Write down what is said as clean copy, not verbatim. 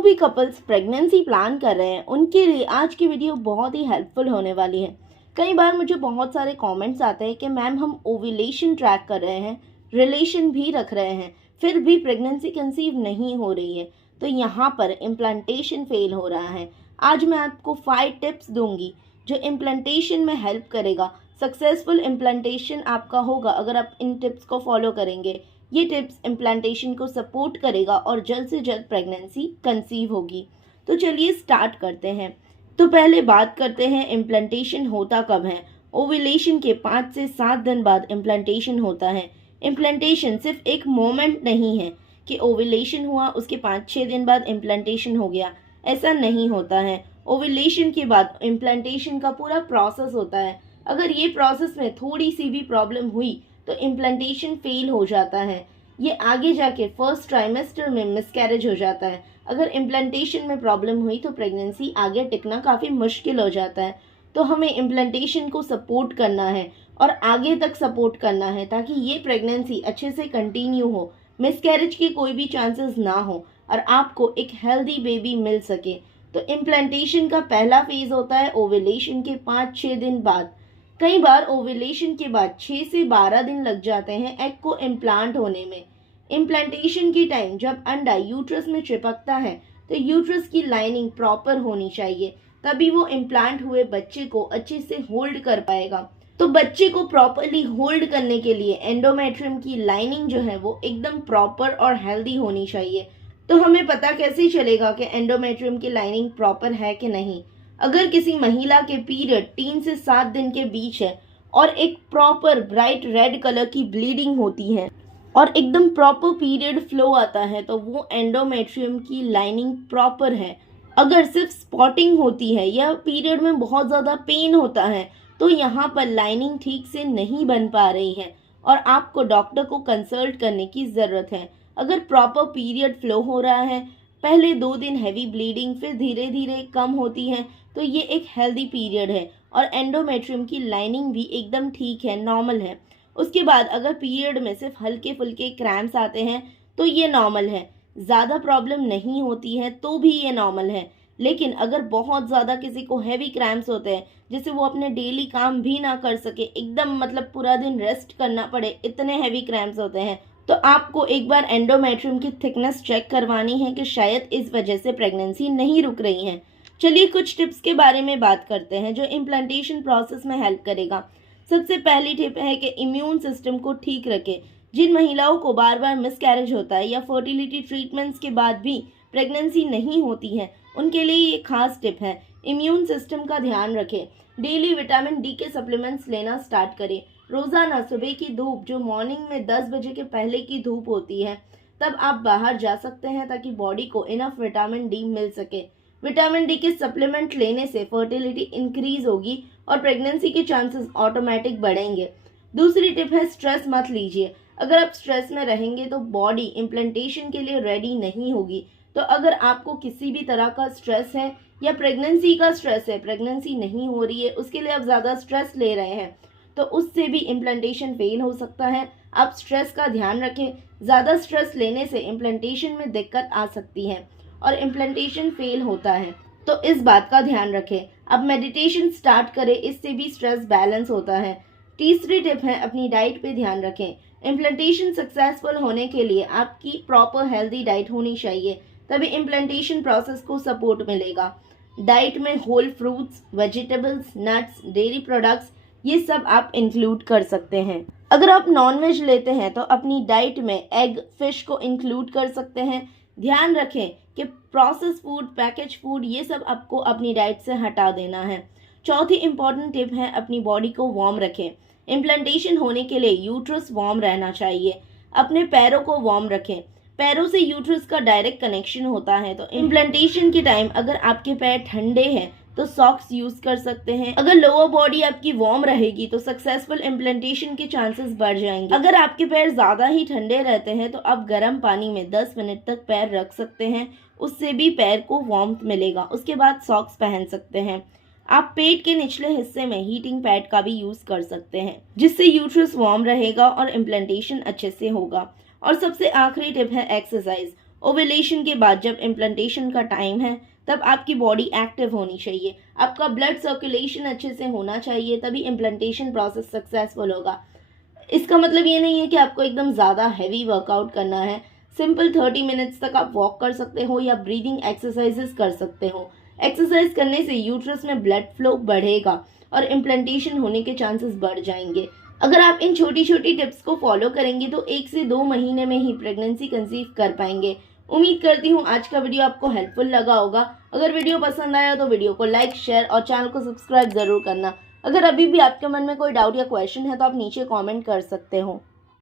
भी couples pregnancy plan कर रहे हैं उनके लिए आज की वीडियो बहुत ही हेल्पफुल होने वाली है। कई बार मुझे बहुत सारे कमेंट्स आते हैं कि मैम हम ओव्यूलेशन ट्रैक कर रहे हैं, रिलेशन भी रख रहे हैं, फिर भी प्रेगनेंसी कंसीव नहीं हो रही है, तो यहाँ पर इम्प्लांटेशन फेल हो रहा है। आज मैं आपको 5 टिप्स दूंगी जो इम्प्लांटेशन में हेल्प करेगा। सक्सेसफुल इम्प्लांटेशन आपका होगा अगर आप इन टिप्स को फॉलो करेंगे। ये टिप्स इम्प्लांटेशन को सपोर्ट करेगा और जल्द से जल्द प्रेगनेंसी कंसीव होगी। तो चलिए स्टार्ट करते हैं। तो पहले बात करते हैं इम्प्लांटेशन होता कब है। ओव्यूलेशन के 5 से 7 दिन बाद इम्प्लांटेशन होता है। इम्प्लांटेशन सिर्फ एक मोमेंट नहीं है कि ओव्यूलेशन हुआ उसके 5-6 दिन बाद इम्प्लांटेशन हो गया, ऐसा नहीं होता है। ओव्यूलेशन के बाद इम्प्लांटेशन का पूरा प्रोसेस होता है। अगर ये प्रोसेस में थोड़ी सी भी प्रॉब्लम हुई तो इम्प्लांटेशन फेल हो जाता है। ये आगे जाके फर्स्ट ट्राइमेस्टर में मिसकैरेज हो जाता है। अगर इम्प्लांटेशन में प्रॉब्लम हुई तो प्रेगनेंसी आगे टिकना काफ़ी मुश्किल हो जाता है। तो हमें इम्प्लांटेशन को सपोर्ट करना है और आगे तक सपोर्ट करना है ताकि ये प्रेगनेंसी अच्छे से कंटिन्यू हो, मिसकैरेज के कोई भी चांसेस ना हो और आपको एक हेल्दी बेबी मिल सके। तो इम्प्लांटेशन का पहला फेज होता है ओव्यूलेशन के 5-6 दिन बाद। कई बार ओव्यूलेशन के बाद 6 से 12 दिन लग जाते हैं एग को इम्प्लांट होने में। इम्प्लांटेशन की टाइम जब अंडा यूट्रस में चिपकता है तो यूट्रस की लाइनिंग प्रॉपर होनी चाहिए, तभी वो इम्प्लांट हुए बच्चे को अच्छे से होल्ड कर पाएगा। तो बच्चे को प्रॉपरली होल्ड करने के लिए एंडोमेट्रियम की लाइनिंग जो है वो एकदम प्रॉपर और हेल्दी होनी चाहिए। तो हमें पता कैसे चलेगा कि एंडोमेट्रियम की लाइनिंग प्रॉपर है कि नहीं। अगर किसी महिला के पीरियड 3 से 7 दिन के बीच है और एक प्रॉपर ब्राइट रेड कलर की ब्लीडिंग होती है और एकदम प्रॉपर पीरियड फ्लो आता है तो वो एंडोमेट्रियम की लाइनिंग प्रॉपर है। अगर सिर्फ स्पॉटिंग होती है या पीरियड में बहुत ज़्यादा पेन होता है तो यहाँ पर लाइनिंग ठीक से नहीं बन पा रही है और आपको डॉक्टर को कंसल्ट करने की ज़रूरत है। अगर प्रॉपर पीरियड फ्लो हो रहा है, पहले 2 दिन हैवी ब्लीडिंग फिर धीरे धीरे कम होती है, तो ये एक हेल्दी पीरियड है और एंडोमेट्रियम की लाइनिंग भी एकदम ठीक है, नॉर्मल है। उसके बाद अगर पीरियड में सिर्फ हल्के फुल्के क्रैम्प्स आते हैं तो ये नॉर्मल है। ज़्यादा प्रॉब्लम नहीं होती है तो भी ये नॉर्मल है। लेकिन अगर बहुत ज़्यादा किसी को हैवी क्रैम्प्स होते हैं जिससे वो अपने डेली काम भी ना कर सके, एकदम मतलब पूरा दिन रेस्ट करना पड़े, इतने हैवी क्रैम्प्स होते हैं, तो आपको एक बार एंडोमेट्रियम की थिकनेस चेक करवानी है कि शायद इस वजह से प्रेगनेंसी नहीं रुक रही है। चलिए कुछ टिप्स के बारे में बात करते हैं जो इम्प्लांटेशन प्रोसेस में हेल्प करेगा। सबसे पहली टिप है कि इम्यून सिस्टम को ठीक रखें। जिन महिलाओं को बार बार मिसकैरेज होता है या फर्टिलिटी ट्रीटमेंट्स के बाद भी प्रेगनेंसी नहीं होती है उनके लिए ये खास टिप है। इम्यून सिस्टम का ध्यान रखें। डेली विटामिन डी के सप्लीमेंट्स लेना स्टार्ट करें। रोज़ाना सुबह की धूप जो मॉर्निंग में 10 बजे के पहले की धूप होती है तब आप बाहर जा सकते हैं ताकि बॉडी को इनफ विटामिन डी मिल सके। विटामिन डी के सप्लीमेंट लेने से फर्टिलिटी इंक्रीज होगी और प्रेगनेंसी के चांसेस ऑटोमेटिक बढ़ेंगे। दूसरी टिप है स्ट्रेस मत लीजिए। अगर आप स्ट्रेस में रहेंगे तो बॉडी इम्प्लांटेशन के लिए रेडी नहीं होगी। तो अगर आपको किसी भी तरह का स्ट्रेस है या प्रेगनेंसी का स्ट्रेस है, प्रेगनेंसी नहीं हो रही है, उसके लिए आप ज़्यादा स्ट्रेस ले रहे हैं तो उससे भी इम्प्लांटेशन फेल हो सकता है। आप स्ट्रेस का ध्यान रखें। ज़्यादा स्ट्रेस लेने से इम्प्लांटेशन में दिक्कत आ सकती है और इम्प्लांटेशन फेल होता है, तो इस बात का ध्यान रखें। अब मेडिटेशन स्टार्ट करें, इससे भी स्ट्रेस बैलेंस होता है। तीसरी टिप है अपनी डाइट पे ध्यान रखें। इम्प्लांटेशन सक्सेसफुल होने के लिए आपकी प्रॉपर हेल्दी डाइट होनी चाहिए, तभी इम्प्लांटेशन प्रोसेस को सपोर्ट मिलेगा। डाइट में whole fruits, vegetables, nuts, dairy products ये सब आप इंक्लूड कर सकते हैं। अगर आप नॉनवेज लेते हैं तो अपनी डाइट में एग, फिश को इंक्लूड कर सकते हैं। ध्यान रखें कि प्रोसेस फूड, पैकेज फूड ये सब आपको अपनी डाइट से हटा देना है। चौथी इंपॉर्टेंट टिप है अपनी बॉडी को वार्म रखें। इम्प्लांटेशन होने के लिए यूट्रस वार्म रहना चाहिए। अपने पैरों को वार्म रखें। पैरों से यूट्रस का डायरेक्ट कनेक्शन होता है, तो इम्प्लांटेशन के टाइम अगर आपके पैर ठंडे हैं तो सॉक्स यूज कर सकते हैं। अगर लोअर बॉडी आपकी वार्म रहेगी तो सक्सेसफुल इम्प्लांटेशन के चांसेस बढ़ जाएंगे। अगर आपके पैर ज्यादा ही ठंडे रहते हैं तो आप गर्म पानी में 10 मिनट तक पैर रख सकते हैं, उससे भी पैर को वार्मथ मिलेगा। उसके बाद सॉक्स पहन सकते हैं। आप पेट के निचले हिस्से में हीटिंग पैड का भी यूज कर सकते हैं जिससे यूट्रस वार्म रहेगा और इम्प्लांटेशन अच्छे से होगा। और सबसे आखिरी टिप है एक्सरसाइज। ओव्यूलेशन के बाद जब इम्प्लांटेशन का टाइम है तब आपकी बॉडी एक्टिव होनी चाहिए, आपका ब्लड सर्कुलेशन अच्छे से होना चाहिए, तभी इम्प्लांटेशन प्रोसेस सक्सेसफुल होगा। इसका मतलब ये नहीं है कि आपको एकदम ज़्यादा हैवी वर्कआउट करना है। सिंपल 30 मिनट्स तक आप वॉक कर सकते हो या ब्रीदिंग एक्सरसाइजेस कर सकते हो। एक्सरसाइज करने से यूट्रस में ब्लड फ्लो बढ़ेगा और इम्प्लांटेशन होने के चांसेस बढ़ जाएंगे। अगर आप इन छोटी छोटी टिप्स को फॉलो करेंगे तो 1 से 2 महीने में ही प्रेगनेंसी कंसीव कर पाएंगे। उम्मीद करती हूँ आज का वीडियो आपको हेल्पफुल लगा होगा। अगर वीडियो पसंद आया तो वीडियो को लाइक, शेयर और चैनल को सब्सक्राइब ज़रूर करना। अगर अभी भी आपके मन में कोई डाउट या क्वेश्चन है तो आप नीचे कमेंट कर सकते हो।